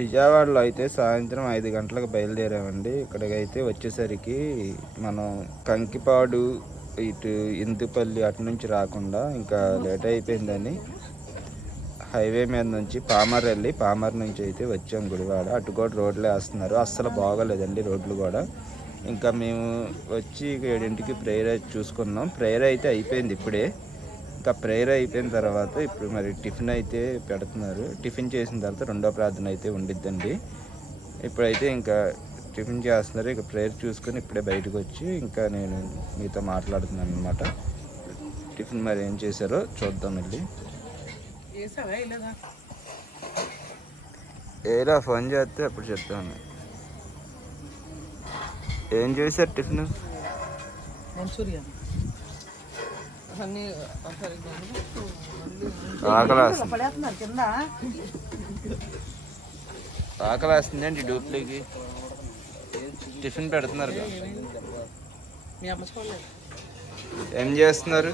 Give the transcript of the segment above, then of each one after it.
విజయవాడలో అయితే సాయంత్రం 5 గంటలకు బయలుదేరామండి. ఇక్కడికైతే వచ్చేసరికి మనం కంకిపాడు ఇటు ఇందుపల్లి అటు నుంచి రాకుండా ఇంకా లేట్ అయిపోయిందని హైవే మీద నుంచి పామర్ వెళ్ళి పామర్ నుంచి అయితే వచ్చాం గుడివాడ. అటు కూడా రోడ్లు వేస్తున్నారు, అస్సలు బాగోలేదండి రోడ్లు కూడా. ఇంకా మేము వచ్చి 7ంటికి ప్రేయర్ చూసుకున్నాం. ప్రేయర్ అయితే అయిపోయింది ఇప్పుడే. ఇంకా ప్రేయర్ అయిపోయిన తర్వాత ఇప్పుడు మరి టిఫిన్ అయితే పెడుతున్నారు. టిఫిన్ చేసిన తర్వాత రెండో ప్రార్థన అయితే ఉండిద్దండి. ఇప్పుడైతే ఇంకా టిఫిన్ చేస్తున్నారు. ఇక ప్రేయర్ చూసుకొని ఇప్పుడే బయటకు వచ్చి ఇంకా నేను మీతో మాట్లాడుతున్నాను అనమాట. టిఫిన్ మరి ఏం చేశారో చూద్దాం వెళ్ళి. ఏలా ఫోన్ చేస్తే అప్పుడు చెప్తాను. ఏం చేశారు టిఫిన్? ఆకలి వేస్తుందండి డూప్లీకి. టిఫిన్ పెడుతున్నారు. ఏం చేస్తున్నారు?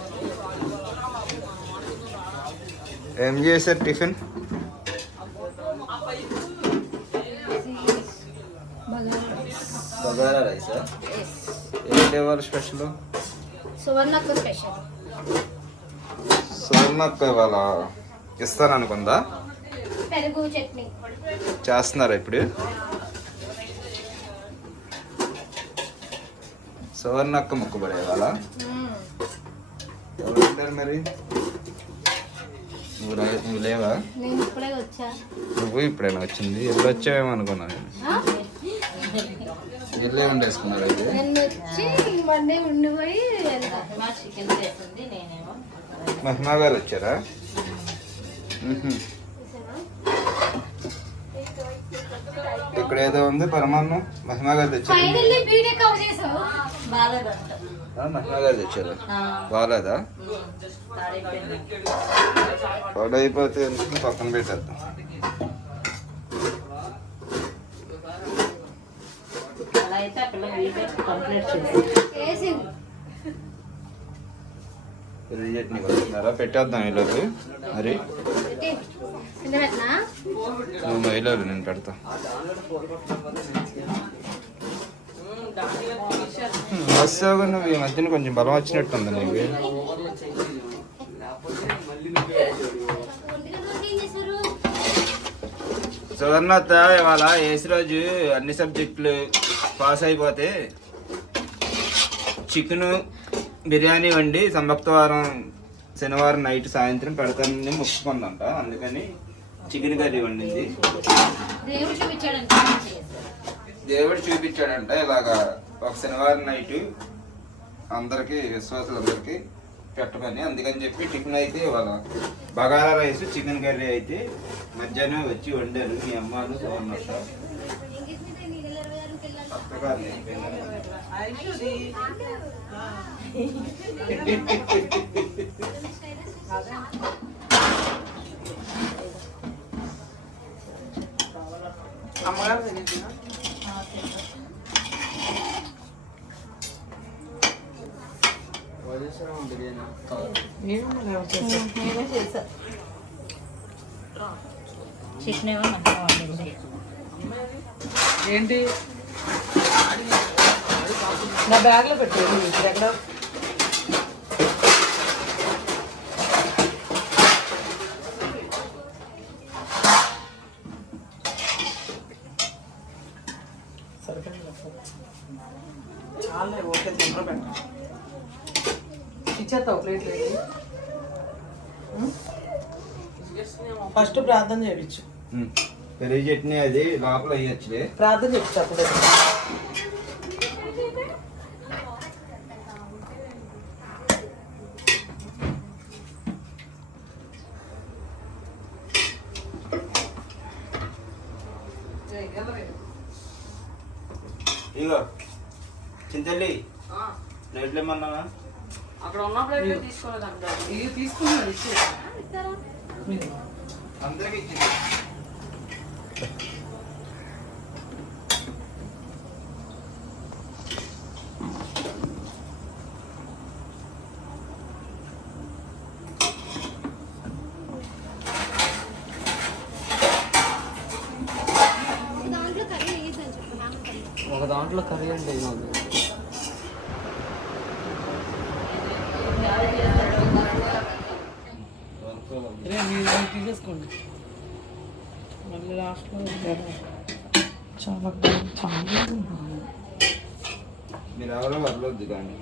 ఏం చేశారు టిఫిన్? బగారా రైసా? ఏంటి ఇవాళ స్పెషల్? సువర్ణక్క స్పెషల్. సువర్ణక్క ఇవాళ ఇస్తాననుకుందా? పెరుగు చట్నీ చేస్తున్నారా ఇప్పుడు? సువర్ణక్క మొక్కుబడే ఇవాళ. ఎవరు ఉంటారు మరి? నువ్వు లేవా? నువ్వు ఇప్పుడైనా వచ్చింది? ఎప్పుడు వచ్చావేమో అనుకున్నా నేను. ఎల్లే వండేసుకున్నారు అయితే. మహిమా గారు వచ్చారా? ఇక్కడ ఏదో ఉంది పరమాన్నం. మహిమా గారు తెచ్చారు. మహిమా గారు తెచ్చారు. బాగాలేదా? పాడైపోతే పక్కన పెట్టేద్దాం. చట్నీ వస్తున్నారా? పెట్టేద్దాం ఈలోపు. మరి నువ్వు మహిళలు నేను పెడతా. వస్తావు నువ్వు. ఈ మధ్యన కొంచెం బలం వచ్చినట్టుంది నీకు. సువర్ణత ఇవాళ ఏసీ రోజు అన్ని సబ్జెక్టులు పాస్ అయిపోతే చికెను బిర్యానీ వండి సంవత్సరం శనివారం నైట్ సాయంత్రం పెడతానని మొక్కుకుందంట. అందుకని చికెన్ కర్రీ వండింది. దేవుడు చూపించాడంట ఇలాగా ఒక శనివారం నైట్ అందరికి విశ్వాసులందరికీ పెట్టమని. అందుకని చెప్పి టిఫిన్ అయితే ఇవాళ బగారా రైస్ చికెన్ కర్రీ అయితే మధ్యాహ్నం వచ్చి వండారు మీ అమ్మాను సువర్ణత. ఏంటి నా బ్యాగ్ లో పెట్టాను. ఎక్కడ చాలా ఓకే ఇచ్చేస్తావు ప్లేట్. ఫస్ట్ ప్రార్థన చేయించు. పెరుగు చట్నీ అది లోపల వేయచ్చులే. ప్రార్థన చేయించు అప్పుడే. ఇగో చింతల్లి ప్లేట్లు ఏమన్నా అక్కడ ఉన్న ప్లేట్లు తీసుకోలేదంట. ఇది తీసుకున్నాను. అందరికి ఇచ్చింది. ఒక దాంట్లో కర్రీ అంటే ఏమవుతుంది? మీరు తీసేసుకోండి మళ్ళీ లాస్ట్లో చాలా చాలా మీరు ఎవరో వదలొద్దు కానీ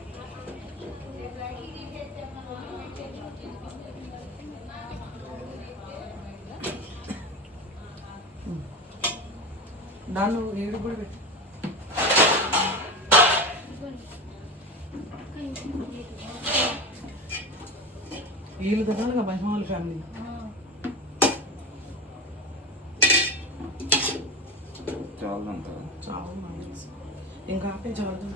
దాన్ని ఏడు కూడా పెట్టు. వీళ్ళు కదా మహిమాల ఫ్యామిలీ. చాలా చాలా మంచి ఇంకా ఆపే చాలు.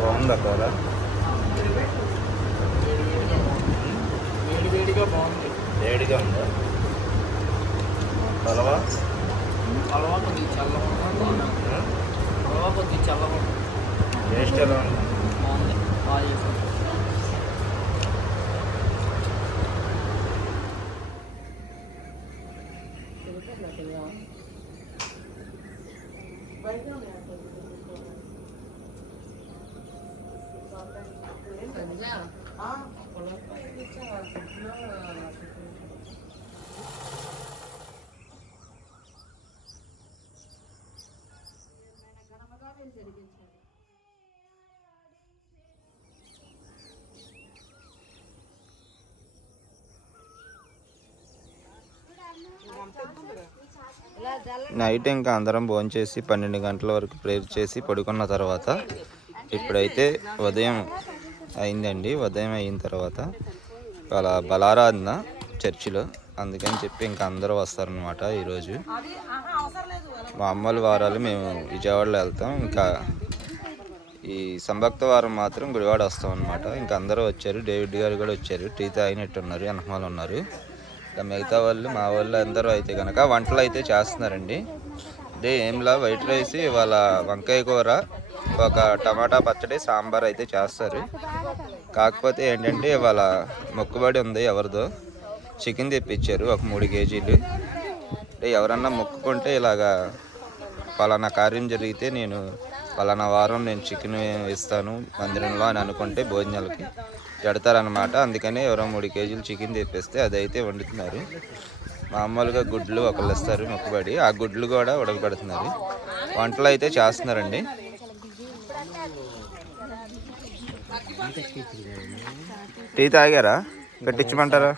బాగుందా కూర? వేడిగా బాగుంది. వేడిగా ఉందా? పలవా అలవా కొద్దిగా చల్లగా అలవా కొద్దిగా చల్లగా టేస్ట్ ఎలా ఉంది? బాగుంది. బాగా చేసాం. నైట్ ఇంకా అందరం భోంచేసి 12 గంటల వరకు ప్రేయర్ చేసి పడుకున్న తర్వాత ఇప్పుడైతే ఉదయం అయిందండి. ఉదయం అయిన తర్వాత అలా బలారాధన చర్చిలో, అందుకని చెప్పి ఇంకా అందరూ వస్తారనమాట. ఈరోజు మా అమ్మల వారాలు మేము విజయవాడలో వెళ్తాం. ఇంకా ఈ సంభక్త వారం మాత్రం గుడివాడ వస్తాం అనమాట. ఇంకా అందరూ వచ్చారు. డేవిడ్ గారు కూడా వచ్చారు. టీ తాగినట్టున్నారు, వెనకమాల ఉన్నారు. ఇంకా మిగతా వాళ్ళు మా వాళ్ళు అందరూ అయితే కనుక వంటలు అయితే చేస్తున్నారండి. అంటే ఏంలా వైట్ రైస్, ఇవాళ వంకాయ కూర, ఒక టమాటా పచ్చడి, సాంబార్ అయితే చేస్తారు. కాకపోతే ఏంటంటే ఇవాళ మొక్కుబడి ఉంది ఎవరిదో, చికెన్ తెప్పించారు ఒక 3 కేజీలు. అంటే ఎవరన్నా మొక్కుకుంటే ఇలాగా పలానా కార్యం జరిగితే నేను పలానా వారం నేను చికెన్ ఇస్తాను మందిరంలో అని అనుకుంటే భోజనాలకి పెడతారనమాట. అందుకని ఎవరో 3 కేజీలు చికెన్ తెప్పిస్తే అదైతే వండుతున్నారు. మామూలుగా గుడ్లు ఒకళ్ళు ఇస్తారు మొక్కుబడి, ఆ గుడ్లు కూడా ఉడకబెడుతున్నారు. వంటలు అయితే చేస్తున్నారండి. టీ తాగారా? కట్టించమంటారా?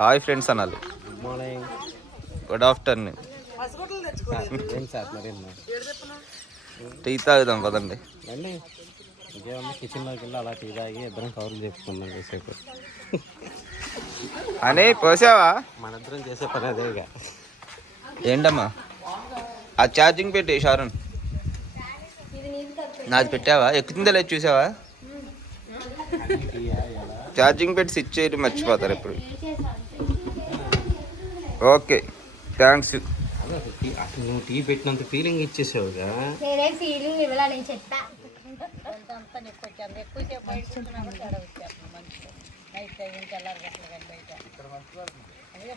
హాయ్ ఫ్రెండ్స్ అనాలి. Good morning, good afternoon. ఏం సార్ మరి టీ తాగుదాం పదండి. రండి. ఇంకేమన్నా కిచెన్లోకి వెళ్ళి అలా టీ తాగి ఇద్దరం కవర్లు చెప్పుకుందాం కాసేపు. అని పోసావా? మనిద్దరం చేసే పని అదేగా. ఏంటమ్మా ఆ ఛార్జింగ్ పెట్టి షారున్, నాది పెట్టావా? ఎక్కుతుందా లేదు చూసావా? ఛార్జింగ్ పెట్టి స్విచ్ చేయడం మర్చిపోతారు ఇప్పుడు. Okay thanks. అసలు నువ్వు టీ పెట్టినంత ఫీలింగ్ ఇచ్చేసావుగా. ఫీలింగ్ ఇవ్వాలని నేను చెప్పా.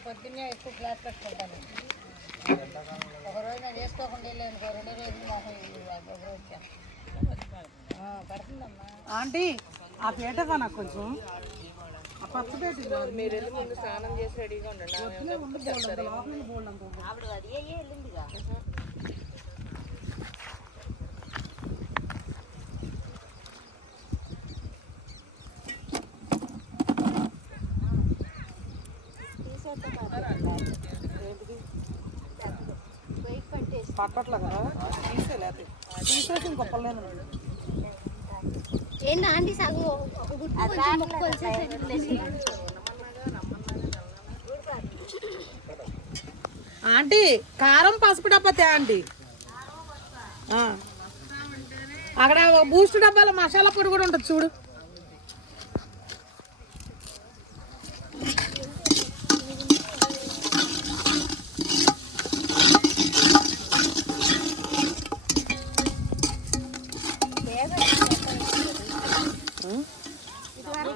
పొద్దున్నే ఎక్కువ క్లాస్ పెట్టుకుంటాను. ఒక రోజు నేను చేసుకోకుండా వెళ్ళాను, 2 రోజులు పడుతుందమ్మా. ఆంటీ ఆ పేటగా నాకు కొంచెం ఆ పచ్చ పేట మీరు వెళ్ళి ముందు స్నానం చేసి రెడీగా ఉండండి. ఆవిడ అది వెళ్ళిందిగా. పట్టట్లే కదా తీసేలేదు తీసేసి ఇంకొకళ్ళేను ఏంటి ఆంటీ సగం ముక్కు ఆంటీ కారం పసుపు డబ్బా తే ఆంటీ అక్కడ బూస్ట్ డబ్బాలో మసాలా పొడి కూడా ఉంటుంది చూడు.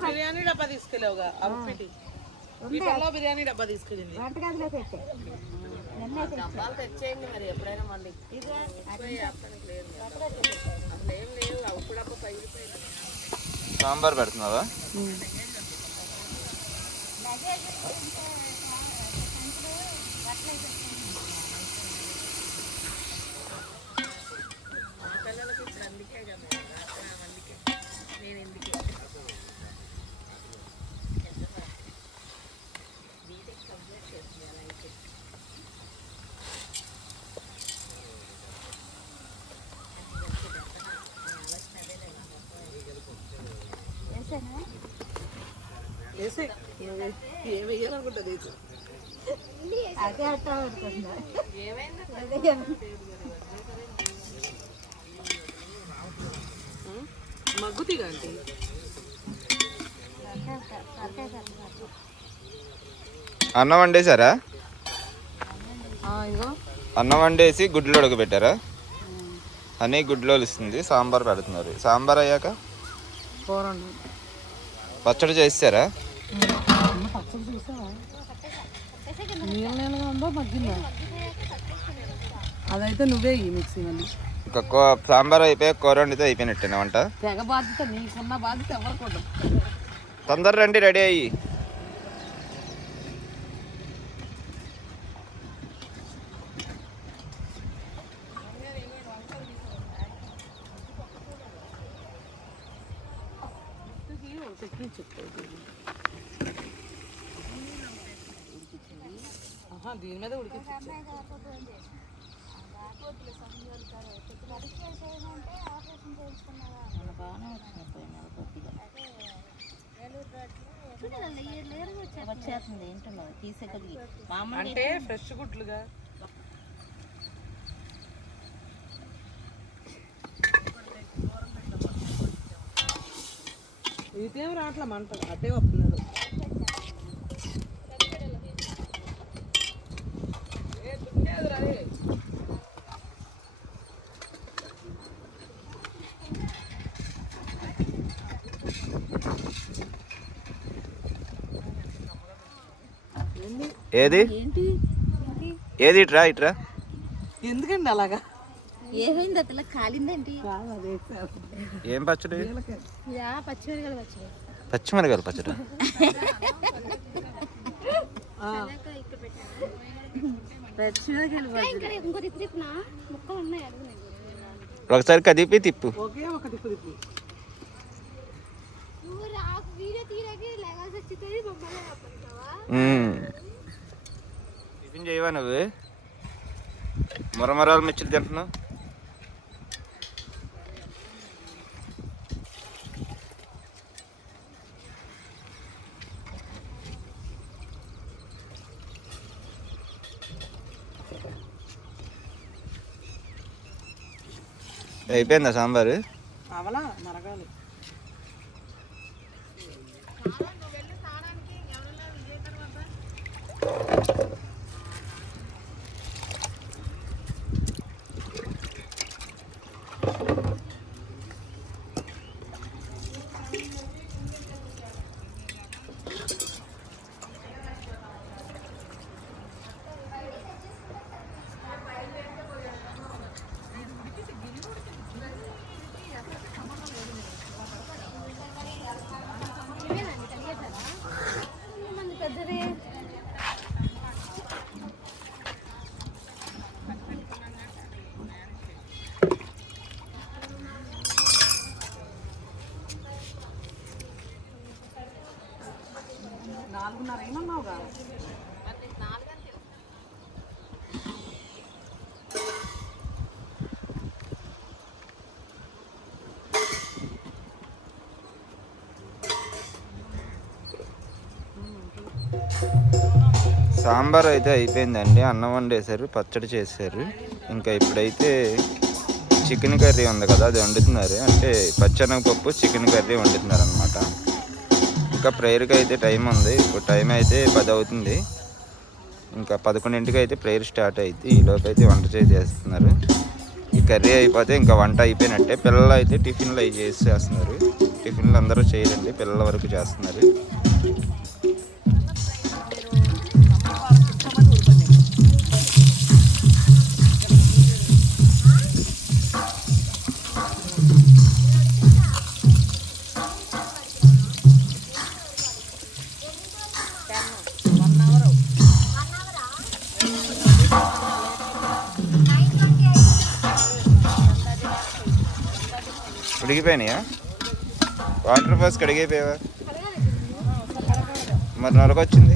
బిర్యానీ డబ్బా తీసుకెళ్ళావుగా అప్పిటి బిర్యానీ డబ్బా తీసుకెళ్ళింది. డబ్బాలు తెచ్చేయండి మరి ఎప్పుడైనా మళ్ళీ సాంబార్ పెడుతున్నావా? ఏం వేయాలనుకుంటుంది అదే అట్లా పడుతుందా మగ్గుతీగా ఆంటీ అన్నం వండేశారా? ఇగో అన్నం వండేసి గుడ్లు ఉడకబెట్టారా? అని గుడ్లు ఇస్తుంది. సాంబార్ పెడుతున్నారు. సాంబార్ అయ్యాక కూర పచ్చడి చేస్తారా? పచ్చడి చూసావా నీళ్ళగా ఉందో మగ్గిందా? అదైతే నువ్వే ఈ మిక్సీ మళ్ళీ సాంబార్ అయిపోయి కూర వండితే అయిపోయినట్టేనా వంట? తెగ బాధ్యత నీకున్న బాధ్యత ఎవరికి తొందర రండి, రెడీ అయ్యి. దీని మీద ఉడికి వచ్చేస్తుంది ఏంటో తీసే కొద్దిగా అంటే ఫ్రెష్ గుడ్లుగా ఇదేం రావట్లే మంట అట్టే వస్తున్నారు. ఏది ఏది ఇట్రా ఇట్రా. ఎందుకండి అలాగా? ఏమైంది అతలా కాలిందండి? ఏం పచ్చడి? పచ్చిమిరకాయలు పచ్చడి. పచ్చిమిరకాయలు పచ్చడి. ఒకసారి కదిపి తిప్పు. ఒకే ఒక తిప్పు తిప్పు. టిఫిన్ చేయవా నువ్వు? మురమరాలు మిర్చిలు తింటున్నావు. అయిపోయిందా సాంబారు? అవలా మరగాలి. ఏమన్నావుగా? సాంబార్ అయితే అయిపోయిందండి. అన్నం వండేశారు, పచ్చడి చేశారు. ఇంకా ఇప్పుడైతే చికెన్ కర్రీ ఉంది కదా, అది వండుతున్నారు. అంటే పచ్చెనగపప్పు చికెన్ కర్రీ వండుతున్నారు అనమాట. ఇంకా ప్రేయర్కి అయితే టైం ఉంది. ఇప్పుడు టైం అయితే 10 అవుతుంది. ఇంకా 11ంటికి అయితే ప్రేయర్ స్టార్ట్ అయింది. ఈలోపు అయితే వంట చేసేస్తున్నారు. ఈ కర్రీ అయిపోతే ఇంకా వంట అయిపోయినట్టే. పిల్లలు అయితే టిఫిన్లు అవి చేస్తున్నారు. టిఫిన్లు అందరూ చేయరండి, పిల్లల వరకు చేస్తున్నారు. ఉడికిపోయినాయా? వాటర్ ఫాల్స్ కడిగిపోయావా? మరి నొరకొచ్చింది.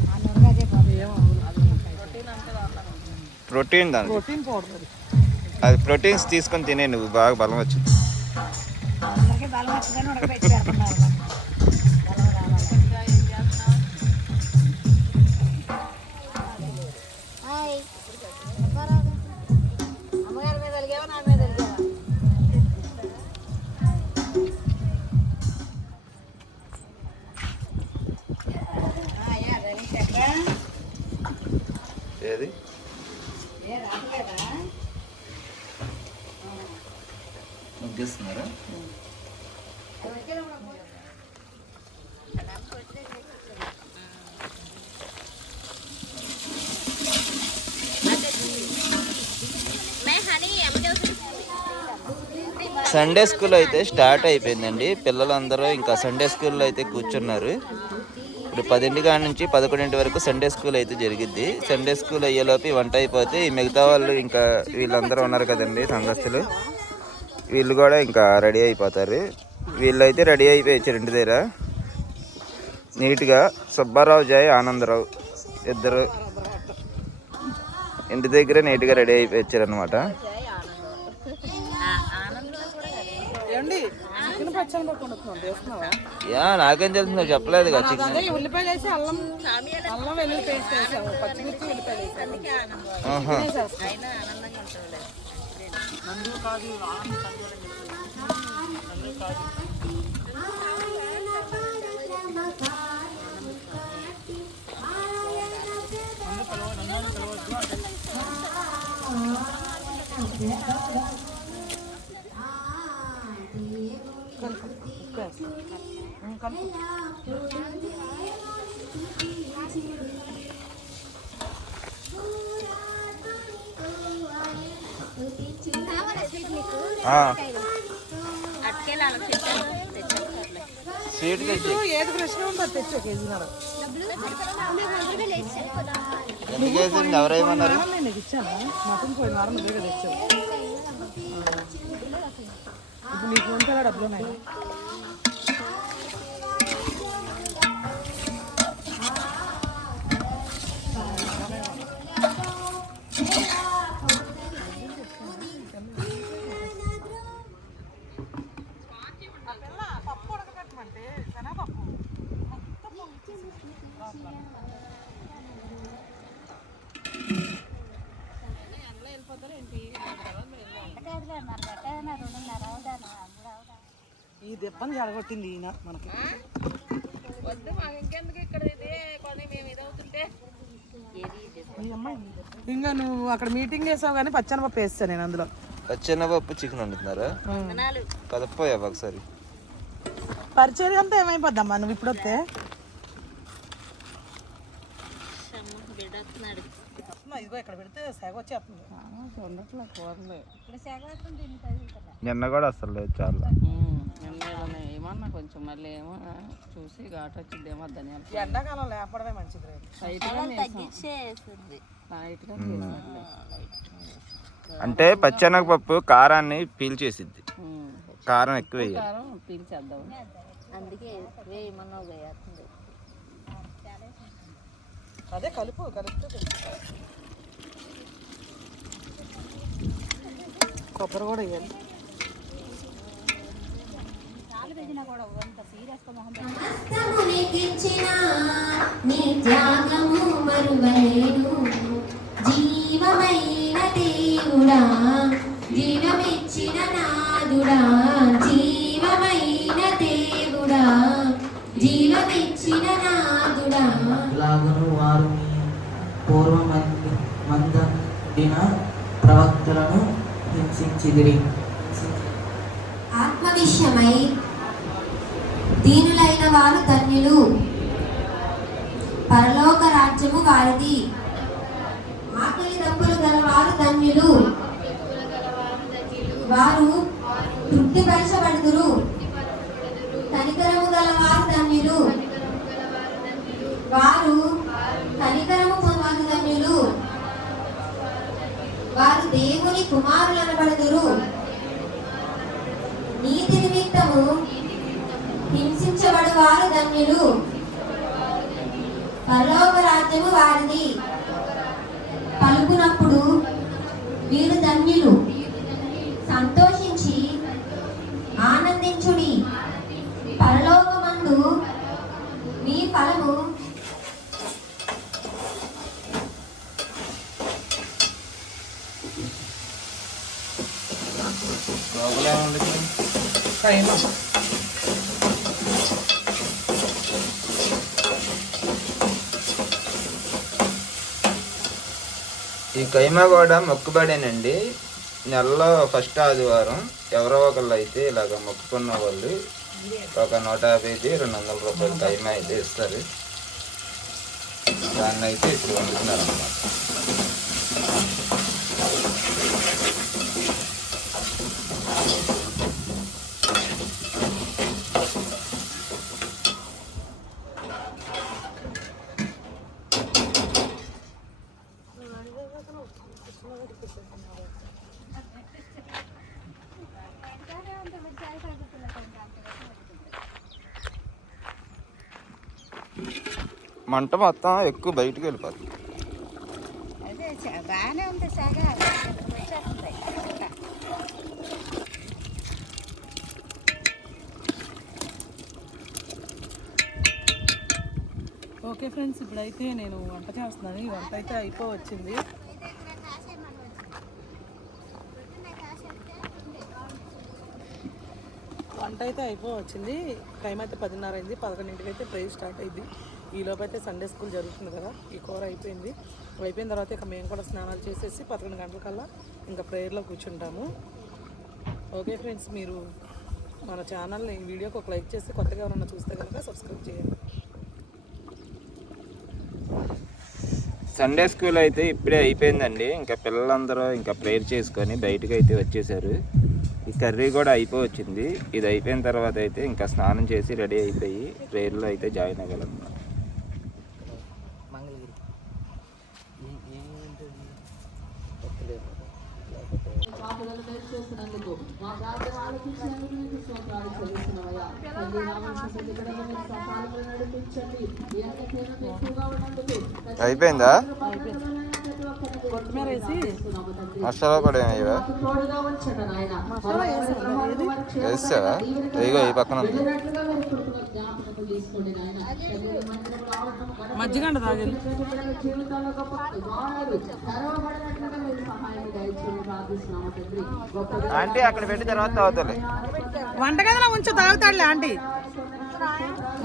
ప్రోటీన్ దాని, అది ప్రోటీన్స్ తీసుకొని తినే, నువ్వు బాగా బలం వచ్చింది. అమ్మగారి మీద వెలిగావా నా మీద వెలిగావా? ఏది ముగిస్తున్నారా? సండే స్కూల్ అయితే స్టార్ట్ అయిపోయిందండి. పిల్లలందరూ ఇంకా సండే స్కూల్లో అయితే కూర్చున్నారు. ఇప్పుడు 10 కాడ నుంచి 11 వరకు సండే స్కూల్ అయితే జరిగిద్ది. సండే స్కూల్ అయ్యేలోపు వంట అయిపోతే ఈ మిగతా వాళ్ళు ఇంకా వీళ్ళందరూ ఉన్నారు కదండి సంఘస్థులు, వీళ్ళు కూడా ఇంకా రెడీ అయిపోతారు. వీళ్ళైతే రెడీ అయిపోయారు ఇంటి దగ్గర నీట్గా. సుబ్బారావు జాయ్ ఆనందరావు ఇద్దరు ఇంటి దగ్గర నీట్గా రెడీ అయిపోయారు అనమాట. నాకేం తెలుసు, చెప్పలేదు కదా. చికెన్ ఉల్లిపాయలు వేసి అల్లం అల్లం వెల్లుల్లి పేస్ట్ వేసాము, పచ్చిమిర్చి ఉల్లిపాయలు వేసాము. స్వీట్ తెచ్చి ఏది ఫ్రెష్గా ఉందో తెచ్చా కేజీన్నర. ఎందుకు వేసింది? ఎవరేమన్నారు? నేను ఇచ్చాను మటన్ పోయిన వారం దగ్గర తెచ్చాను. ఇప్పుడు నీ ఫోన్ పేలో డబ్బులు ఉన్నాయి. ఈ దెబ్బని జడగొట్టింది ఈయన మనకి. ఇంకా నువ్వు అక్కడ మీటింగ్ వేసావు కానీ పచ్చనపప్పు వేస్తాను నేను అందులో. పచ్చెనపప్పు చికెన్ వండుతున్నారా? కదపోయావు ఒకసారి. పరిచయం అంతా ఏమైపోద్దమ్మా నువ్వు ఇప్పుడు వస్తే? ఇదిగో ఇక్కడ పెడితే సెగ వచ్చేస్తుంది. నిన్న కూడా అసలు లేదు, చాలా ఏమన్నా కొంచెం మళ్ళీ ఏమో చూసి ఘాట్ వచ్చిందేమో ధనియాలు. ఎండాకాలం లేపడమే మంచిది. అంటే పచ్చెనగపప్పు కారాన్ని పీల్చేసిద్ది, కారం ఎక్కువ పీల్చేద్దాం. అందుకే అదే కలుపు కలిపితే కొబ్బరి కూడా వేయాలి. కూడా సీరియస్గా మొహం జన్మనిచ్చిన నాదుడా లాగును వారు పూర్వమందిన ప్రవక్తలను హింసించిదిరి. ఆత్మవిషయమై దీనులైన వారు ధన్యులు, పరలోక రాజ్యము వారిది. ఆకలి దప్పులు గలవారు ధన్యులు, వారు తృప్తిపరచబడుదురు. కనికరము గలవారు ధన్యులు, వారు కనికరము పొందువారు ధన్యులు, వారు దేవుని కుమారులనబడుదురు. నీతి నిమిత్తము హింసించబడు వారు ధన్యులు, పరలోక రాజ్యము వారిది. పలుకునప్పుడు వీరు ధన్యులు, సంతోషించి ఆనందించుడి. పరలోకమందు మీ ఫలము కైమా. ఈ కైమా కూడా మొక్కుబడేనండి. నెలలో ఫస్ట్ ఆదివారం ఎవరో ఒకళ్ళు అయితే ఇలాగ మొక్కుకున్న వాళ్ళు ఒక 150-200 రూపాయలు కైమా అయితే ఇస్తారు. దాన్ని అయితే ఇప్పుడు వండుతున్నారు అన్నమాట. మంట మొత్తం ఎక్కువ బయటకు వెళ్ళిపోతుంది. బాగానే ఉంది సాగా. ఓకే ఫ్రెండ్స్, ఇప్పుడైతే నేను వంట చేస్తున్నాను. ఈ వంట అయితే అయిపోవచ్చింది. వంట అయితే అయిపోవచ్చింది. టైం అయితే 10:30 అయింది. 11ంటికి అయితే ప్రేయర్ స్టార్ట్ అయింది. ఈలోపు అయితే సండే స్కూల్ జరుగుతుంది కదా. ఈ కూర అయిపోయింది. అయిపోయిన తర్వాత ఇక మేము కూడా స్నానాలు చేసేసి 11 గంటలకల్లా ఇంకా ప్రేయర్లో కూర్చుంటాము. ఓకే ఫ్రెండ్స్, మీరు మన ఛానల్ని ఈ వీడియోకి ఒక లైక్ చేసి కొత్తగా ఎవరన్నా చూస్తే కనుక సబ్స్క్రైబ్ చేయండి. సండే స్కూల్ అయితే ఇప్పుడే అయిపోయిందండి. ఇంకా పిల్లలందరూ ఇంకా ప్రేయర్ చేసుకొని బయటకు అయితే వచ్చేసారు. ఈ కర్రీ కూడా అయిపోవచ్చింది. ఇది అయిపోయిన తర్వాత అయితే ఇంకా స్నానం చేసి రెడీ అయిపోయి ప్రేయర్లో అయితే జాయిన్ అవ్వాలన్నమాట. అయిపోయిందా? కొత్తిమీర వేసి మసాలా కూడా ఏమయ్యా వేసావా? ఇదిగో ఈ పక్కన ఉంది. మజ్జిగండ తాగేది. ఆంటీ అక్కడ పెట్టి తర్వాత తాగుతాలే. వంటగదిలో ఉంచు, తాగుతాడులే ఆంటీ.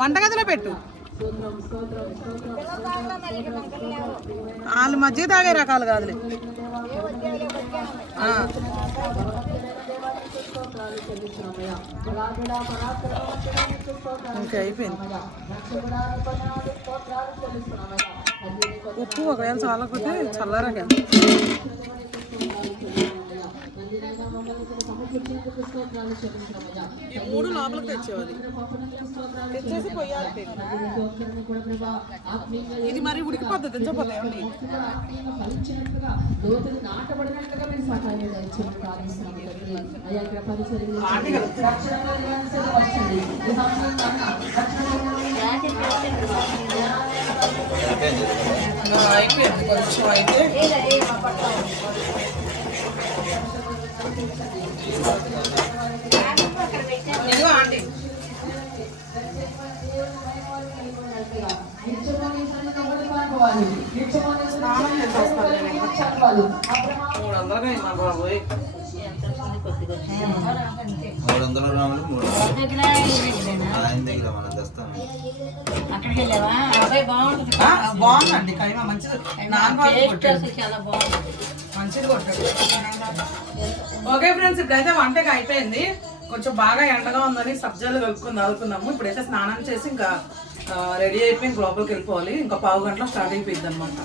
వంటగదిలో పెట్టు. వాళ్ళు మజ్జిగ తాగే రకాలు కాదులే. ఇంకా అయిపోయింది. ఉప్పు ఒకవేళ చాలకపోతే చల్లారాక ఈ 3 లోపలికి తెచ్చేవాలి. తెచ్చేసి పొయ్యాలి. ఇది మరి ఉడికిపోద్ది, తెచ్చపోతాయి. అయిపోయింది కొంచెం అయితే. ఇదిగో ఆంటీ. స్నానం చేసి వస్తాను నేను. 300గా ఇమ్మా బాబోయ్. 300 గ్రాములు 3 ఆయన దగ్గర మనం తెస్తాం. అక్కడికి వెళ్ళావా? అబ్బాయి బాగుంటుంది. బాగుందండి కైమా మంచిది. చాలా బాగుంటుంది. మంచిది కొట్టాడు. ఓకే ఫ్రెండ్స్, ఇప్పుడైతే వంటకి అయిపోయింది. కొంచెం బాగా ఎండగా ఉందని సబ్జాలు కలుపుకొని తాగుతున్నాము. ఇప్పుడైతే స్నానం చేసి ఇంకా రెడీ అయిపోయి ఇంక లోపలికి వెళ్ళిపోవాలి. ఇంకా పావు గంటలో స్టార్ట్ అయిపోయింది అనమాట.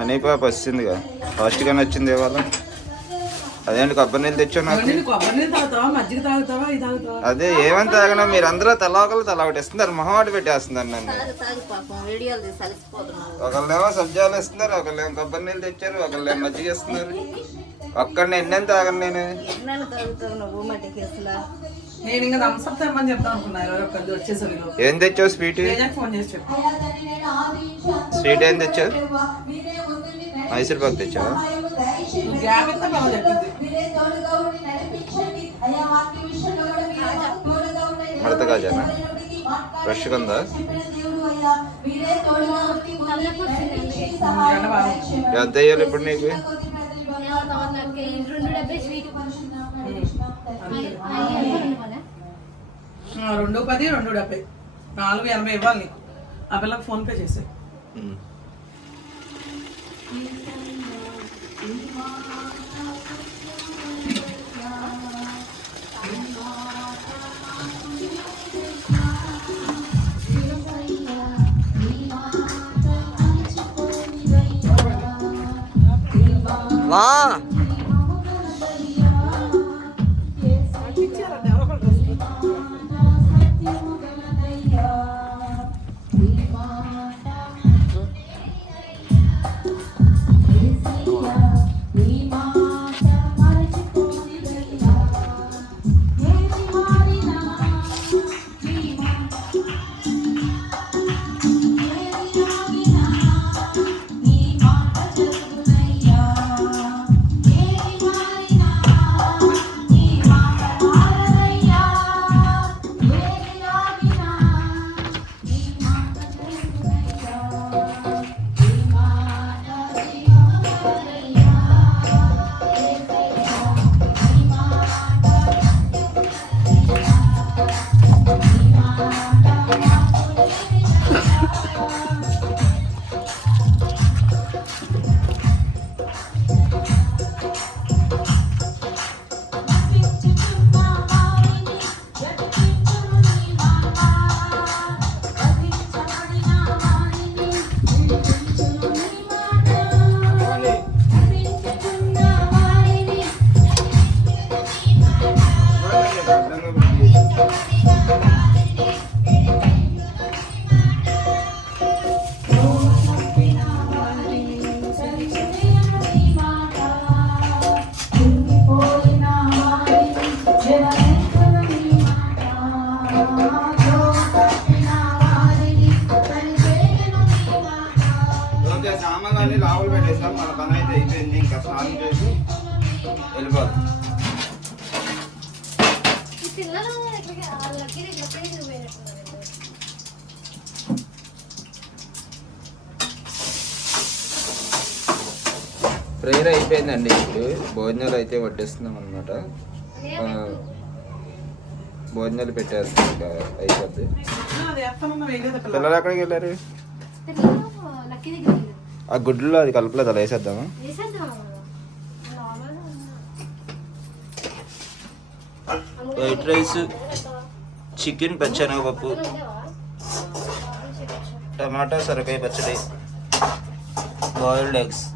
అని పాప వచ్చిందిగా, ఫాస్ట్గానే వచ్చింది ఇవాళ. అదేంటి కొబ్బరి నీళ్ళు తెచ్చావు నాకు? కొబ్బరి నీళ్ళు తాగుతావా, మజ్జిగ తాగుతావా, ఇది తాగుతావా? అదే ఏమని తాగనా, మీరు అందరూ తలా ఒకటి ఇస్తున్నారు, మొహమాట పెట్టేస్తున్నారు నన్ను. ఒకళ్ళేమో సబ్జాలు ఇస్తున్నారు, ఒకళ్ళేమో కొబ్బరి నీళ్ళు తెచ్చారు, ఒకళ్ళేమో మజ్జిగ ఇస్తున్నారు. ఒక్కడిని ఎన్నెన్ని తాగను నేను. నేను ఇంకా థమ్స్అప్ తెమ్మని చెప్తాను అనుకున్నారు వచ్చేసరి. ఏం తెచ్చావు స్వీట్? ఫోన్ చేసి చెప్పు. స్వీట్ ఏం తెచ్చావు? మైసూర్ పాక్ తెచ్చావా? గ్యాప్ ఇస్తే బాగా చెప్పింది. మడత కాజానా? ఫ్రెష్గా ఉందా? ఎంత వేయాలి ఇప్పుడు నీకు? 210, 270, 480 ఇవ్వాలి నీకు. ఆ పిల్లకి ఫోన్ పే చేసే. సామాన్లు లావులు పెట్టేసాం, మన పని అయితే అయిపోయింది. ఇంకా స్నానం చేసి వెళ్ళిపోతాం. ప్రేయర్ అయిపోయిందండి. ఇప్పుడు భోజనాలు అయితే వడ్డిస్తున్నాం అనమాట. భోజనాలు పెట్టేస్తాం, ఇంకా అయిపోద్ది. పిల్లలు ఎక్కడికి వెళ్ళారు? ఆ గుడ్లో అది కలుపులేదు, అలా వేసేద్దామా? వైట్ రైస్, చికెన్, పచ్చెనగపప్పు, టమాటా, సొరకాయ పచ్చడి, బాయిల్డ్ ఎగ్స్.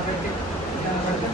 నాకైతే దాన్ని బట్టి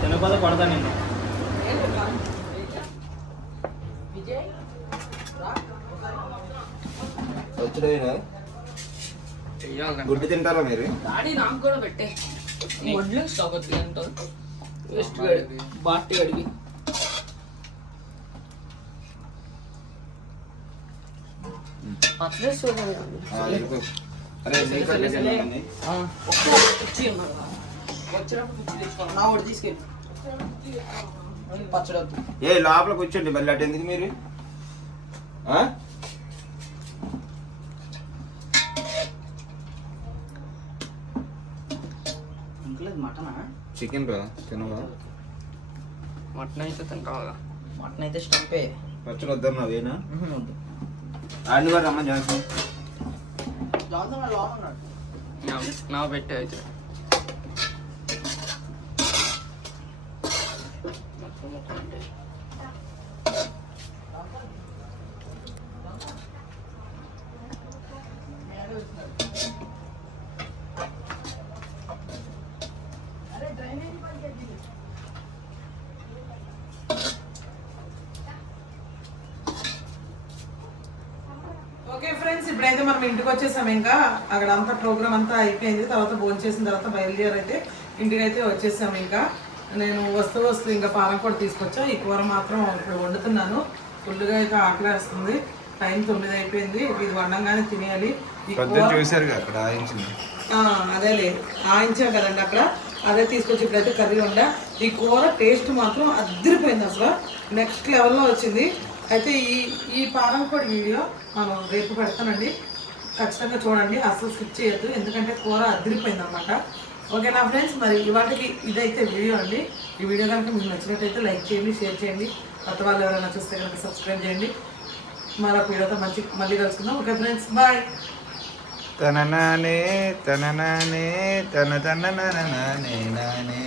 చిన్నపద కొడతా నేను. వచ్చేనా గుడ్డు తింటారా మీరు? డాడీ నాకు కూడా పెట్టే వడ్లు స్టాక్ అవుతుంది అంటారు వేస్ట్ బాట్టి అడిగి అట్లే అరే నీకు అన్నీ వచ్చినప్పుడు తెచ్చుకోండి నా ఒకటి తీసుకెళ్ళి పచ్చడి వద్దు. ఏ లోపల కూర్చోండి మళ్ళీ అటు ఎందుకు మీరు? మటనా చికెన్ రా తినవా? మటన్ అయితే తింటావా? మటన్ అయితే స్టంపే. పచ్చడి వద్దమ్మా వేనా? వద్దు. ఆడిని కూడా రమ్మని జాన్సన్. జాన్సన్ లోపల ఉన్నాడు. నా పెట్టే అయితే ఓకే ఫ్రెండ్స్, ఇప్పుడైతే మనం ఇంటికి వచ్చేసాం. ఇంకా అక్కడ అంతా ప్రోగ్రామ్ అంతా అయిపోయింది. తర్వాత భోజనం చేసిన తర్వాత బయలుదేరైతే ఇంటికి అయితే వచ్చేసాము. ఇంకా నేను వస్తూ ఇంకా పానం కూడా తీసుకొచ్చా. ఈ కూర మాత్రం ఇప్పుడు వండుతున్నాను. ఫుల్గా అయితే ఆకలి వేస్తుంది. టైం 9 అయిపోయింది. ఇది వండంగానే తినేయాలి. ఈ కూర చూసారు అక్కడ ఆయించింది. అదే లేదు ఆయించాం కదండి అక్కడ, అదే తీసుకొచ్చి ఇప్పుడైతే కర్రీ వండా. ఈ కూర టేస్ట్ మాత్రం అదిరిపోయింది, అసలు నెక్స్ట్ లెవెల్లో వచ్చింది. అయితే ఈ పారం కూడా వీడియో మనం రేపు పెడతానండి, ఖచ్చితంగా చూడండి, అసలు స్కిప్ చేయొద్దు, ఎందుకంటే కూర అదిరిపోయింది అనమాట. ఓకేనా ఫ్రెండ్స్, మరి ఇవాటికి ఇదైతే వీడియో అండి. ఈ వీడియో కనుక మీకు నచ్చినట్టయితే లైక్ చేయండి, షేర్ చేయండి, కొత్త వాళ్ళు ఎవరైనా చూస్తే కనుక సబ్స్క్రైబ్ చేయండి. మరొక వీడియోతో మళ్ళీ కలుసుకుందాం. Okay friends, bye. తన నానే తన నానే తన తన నానే నానే